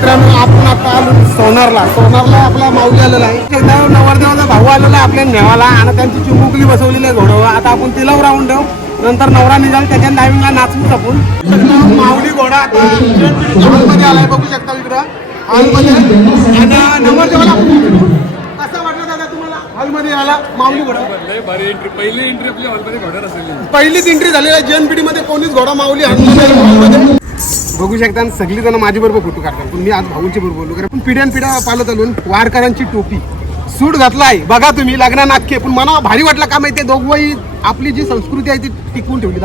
मित्रांनो आपण आता आलो सोनारला आपला माऊली आलेला आहे. एकदा नवरदेवाचा भाऊ आलेला आहे आपल्या नेवाला आणि त्यांची चिमुकली बसवलेली आहे घोडं. आता आपण तिला राहून देऊ, नंतर नवरा निघाल त्याच्या टायमिंगला नाचून आपण. माऊली घोडा आता हॉलमध्ये आलाय, बघू शकता इकडं हॉलमध्ये. आणि नवरदेवाला कसं वाटलं दादा तुम्हाला हॉलमध्ये आला माऊली घोडा? पहिली एंट्री आपली हॉलमध्ये घोड्यावर असेल. पहिलीच एंट्री झालेली आहे जनपीडी मध्ये, कोणीच घोडा माऊली हॉलमध्ये बघू शकता. आणि सगळी जण माझी बरोबर फोटो काढतात, पण मी आज भाऊंची बरोबर बोललो. पण पिढ्यान पिढ्या पालत आलून वारकऱ्यांची टोपी सूट घातलाय बघा तुम्ही, लग्न नाटके. पण मला भारी वाटला का माहितीये, दोघंही आपली जी संस्कृती आहे ती टिकवून ठेवली.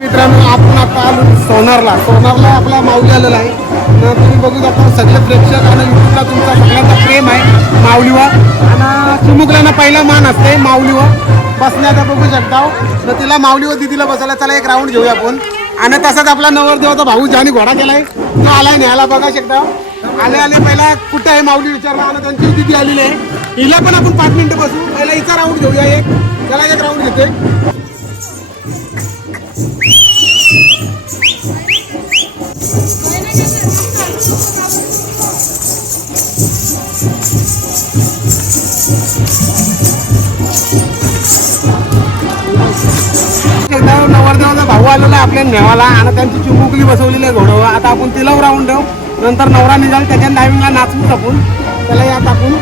मित्रांनो आपण आता आलो सोनारला आपला माऊली आलेला आहे. तुम्ही बघू शकता सगळे प्रेक्षक आणि युट्यूबला तुमचा सगळ्यांचा प्रेम आहे माऊलीवर. आणि चिमुकल्यांना पहिला मान असते माऊलीवर बसण्याचा, बघू शकता. तर तिला माऊलीवर दिदीला बसायला चला एक राऊंड घेऊया आपण. आणि तसाच आपला नवरदेवाचा भाऊ ज्याने घोडा केलाय तो आलाय न्यायला, बघा शकता. आले पहिला कुठे आहे माऊली विचारला आणि त्यांची दिदी आलेली आहे. हिला पण आपण 5 मिनिटं बसू, पहिला हिचा राऊंड घेऊया एक. त्याला एक राऊंड घेते. नवरदेवाचा भाऊ आलेला आहे आपल्या नेवाला आणि त्यांची चिमुकली बसवलेली आहे घोडं. आता आपण तिला राहून देऊ, नंतर नवरा निघाल त्याच्या टायमिंगला नाचून आपण. त्याला यात आपण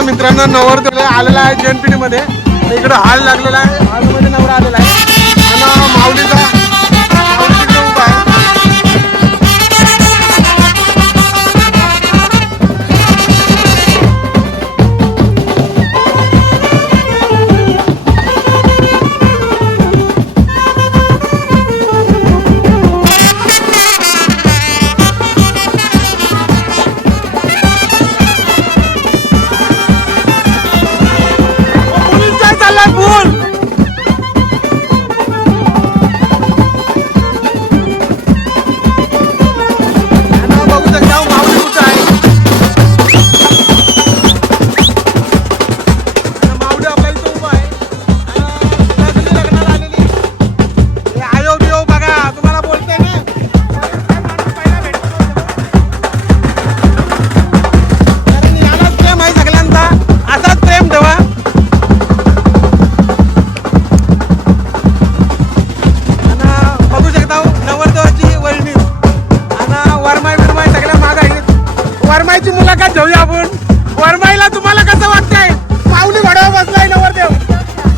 बघा मित्रांनो, नवरदेव आलेला आहे JNPT मध्ये. इकडे हॉल लागलेला आहे, हॉलमध्ये नवरा आलेला आहे आणि माऊली तिकडे उभा आहे. वरमाईची मुलाखत घेऊया आपण. वरमाईला तुम्हाला कसं वाटतंय? माऊली घोड्यावर बसलाय नवरदेव.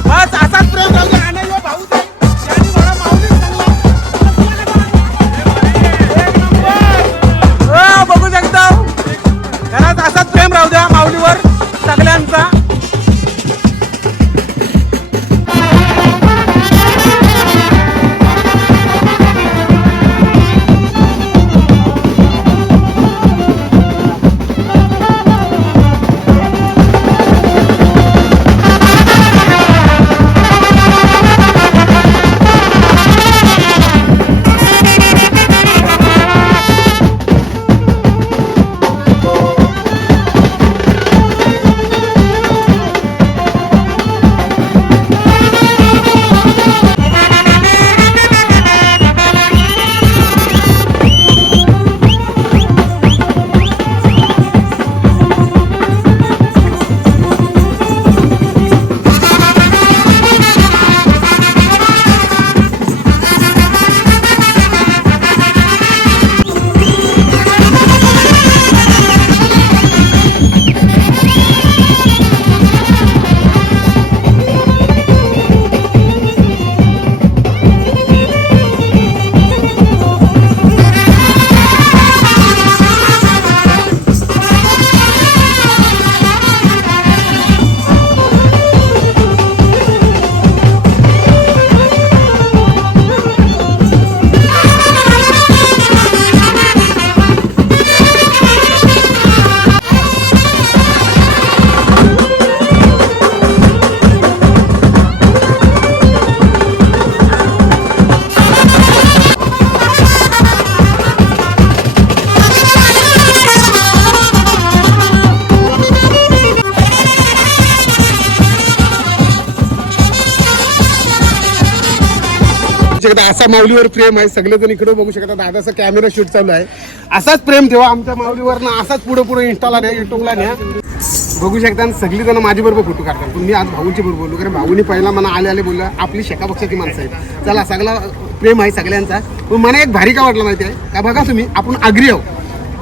बस असाच प्रेम राहू दे. आणि यो भाऊ ते यांनी घोडा माऊलीच चालला. एक नंबर. हो, बघू शकता घरात असाच प्रेम राहू द्या माऊलीवर सगळ्यांचा. असा माऊलीवर प्रेम आहे. सगळेजण इकडे बघू शकता. दादाचा कॅमेरा शूट चालू आहे. असाच प्रेम ठेवा आमच्या माऊलीवर ना. असाच पुढे पुढे इंस्टाला न्या, युट्यूबला न्या. बघू शकता सगळीजण माझी बरोबर फोटो काढतात. पण मी आज भाऊची बरोबर बोललो, कारण भाऊनी पहिला मला आले बोलला आपली शेका पक्षाची माणसं आहेत. चला सगळा प्रेम आहे सगळ्यांचा. पण मला एक भारी का वाटलं माहिती आहे का? बघा तुम्ही, आपण आगरी आहो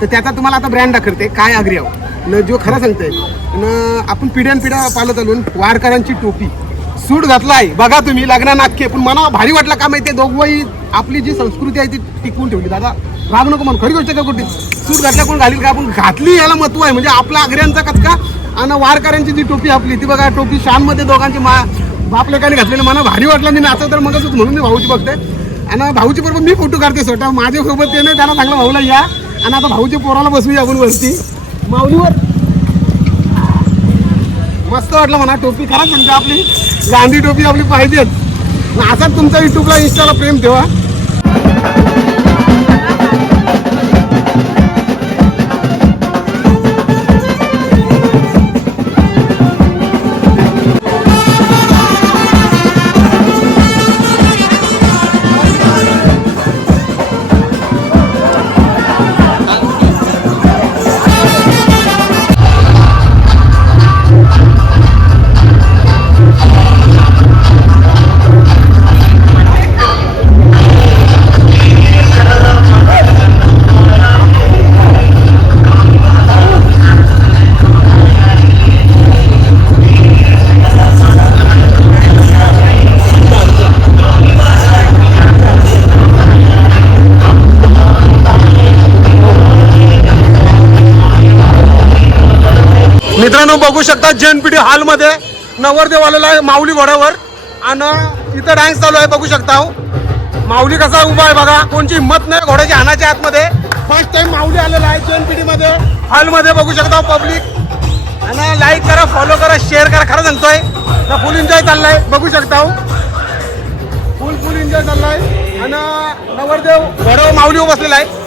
तर त्याचा तुम्हाला आता ब्रँड दाखवते काय आगरी आहो न. जो खरं सांगतोय न, आपण पिढ्यानपिढ्या पालत आलून वारकऱ्यांची टोपी सूट घातला आहे. बघा तुम्ही लग्न नाटके. पण मला भारी वाटलं का माहिती आहे, दोघंही आपली जी संस्कृती आहे ती टिकवून ठेवली. दादा राग नको म्हणून, खरी गोष्ट का कुठे सूट घातल्या कोण घालील का? आपण घातली याला महत्व आहे. म्हणजे आपला आग्र्यांचा कचका आणि वारकऱ्यांची जी टोपी आपली ती बघा. टोपी शानमध्ये दोघांची बाप लेकाने घातलेली. मला भारी वाटलं. मी नाचव तर मग म्हणून मी भाऊची बघते. आणि भाऊची बरोबर मी फोटो काढते स्वतः. माझ्यासोबत ते नाही, त्यांना सांगलं भाऊला या. आणि आता भाऊच्या पोराला बसूया आपण वरती माऊलीवर. मस्त वाटलं म्हणा. टोपी खरंच म्हणते आपली गांधी टोपी आपली पाहिजेच. असाच तुमचा युट्यूबला इंस्टाला प्रेम ठेवा. इथं JNPT हॉलमध्ये नवरदेव आलेला आहे माऊली घोड्यावर आणि इथं डान्स चालू आहे बघू शकता हो. माऊली कसा उभा आहे बघा, कोणची हिंमत नाही घोड्याच्या हाणाच्या आतमध्ये. फर्स्ट टाइम माऊली आलेला आहे JNPT मध्ये हॉलमध्ये बघू शकता पब्लिक. आणि लाईक करा, फॉलो करा, शेअर करा. खरं सांगतोय फुल एन्जॉय चाललाय बघू शकता हो. फुल एन्जॉय चाललाय आणि नवरदेव घोड्यावर माऊली उभा बसलेला आहे.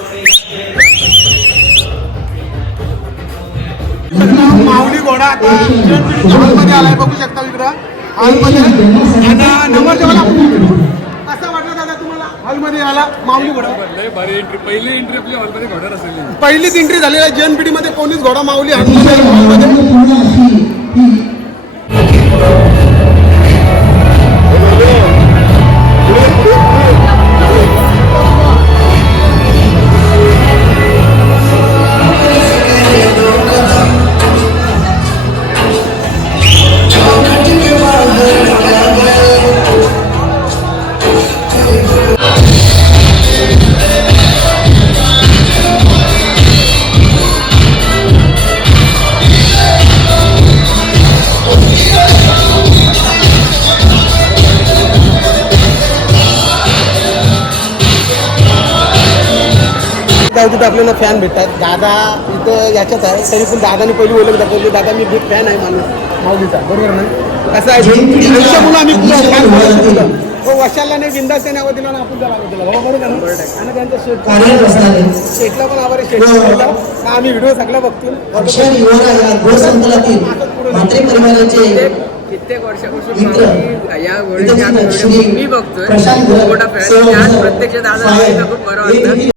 माऊली घोडा आता हॉलमध्ये आलाय बघू शकता इकडं हॉलमध्ये. आणि नवरदेवाला कसं वाटलं दादा तुम्हाला हॉलमध्ये आला माऊली घोडा? लय भारी एंट्री, पहिली एंट्री आपली हॉलमध्ये घोड्यावर असेल. पहिलीच एंट्री झालेली आहे JNPT मध्ये. कोणीच घोडा माऊली हॉलमध्ये. तिथे आपल्याला फॅन भेटतात. दादा इथं याच्यात आहे तरी पण दादाने पहिली ओळख दाखवली. दादा मी बिग फॅन आहे माणूस माऊलीचा, बरोबर ना? कसं आहे त्यांच्यामुळे आम्ही फॅन बोलतो. हो वशाला नाही बिंदास नाव दिला ना आपण त्याला दिला हो बरोबर ना. आणि त्यांच्या शेटला पण आभार आहे. शेट आम्ही व्हिडिओ सगळा बघतो. कित्येक वर्षापासून या घोड्याच्या मी बघतोय मोठा फॅन. आज प्रत्यक्ष दादा खूप बरं वाटतं.